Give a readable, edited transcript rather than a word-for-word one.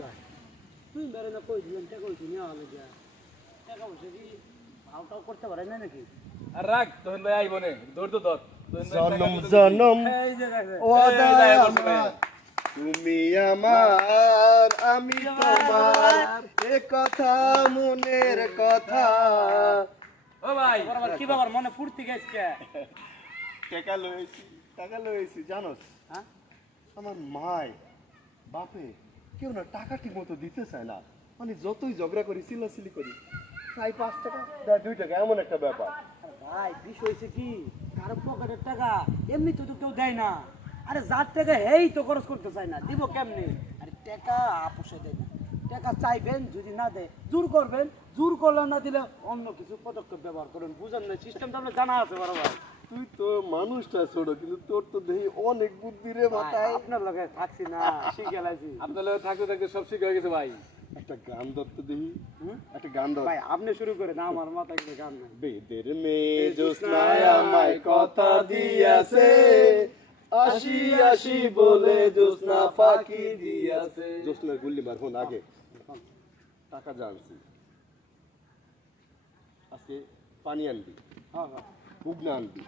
ভাই তুই বেড়ে না কই দিলেন টাকা হইতে নেওয়া হলে যা টাকা পয়সা কি ভাওটাও করতে পারে না নাকি? আর রাখ তোহেন ভাই আইব নে ধর তো ধর জনম জনম এই যে দেখে ওয়াদা আমার, তুমি আমার আমি তোমার, এ কথা মনের কথা। ও ভাই বরাবর কি বাবার মনে ফুর্তি গেছে টাকা লয়েছি জানোস? হ্যাঁ আমার মায় বাপে কেউ না টাকা ঠিক মতো দিতে চায় না, মানে যতই ঝগড়া করি চিল্লাচিল্লি করি, প্রায় 5 টাকা দেয় 2 টাকা, এমন একটা ব্যাপার। আরে ভাই বিষয় হয়েছে কি কারো পকেটের টাকা এমনি তো কেউ দেয় না। আরে যার টাকা হেই তো খরচ করতে চায় না, দিব কেমনি? আরে টাকা আপোষে দেয় না, টাকা চাইবেন যদি না দেয় জোর করবেন, জোর করলে না দিলে অন্য কিছু পদক্ষেপ ব্যবহার করবেন। বুঝেন না সিস্টেমটা আপনার জানা আছে বড় ভাই। তুই তো মানুষটা ছোট, কিন্তু তোর তো দেখি অনেক বুদ্ধি রে মাথায়। আপনার লগে থাকছি না শিখে লাইছি। আপনার লগে থাকতে থাকতে সব শিখে হয়ে গেছে ভাই। একটা গান ধরতে দেখি, একটা গান ধর ভাই আপনি শুরু করে না, আমার মাথায় কিছু গান নাই। বেদের মেয়ে জ্যোৎস্নায় আমায় কথা দিয়াছে, আসি আসি বলে জ্যোৎস্না ফাঁকি দিয়াছে। জ্যোৎস্নার গুল্লি মার হন আগে, টাকা জানছি। আজকে পানি আনবি, হ্যাঁ হ্যাঁ বুগনা আনবি,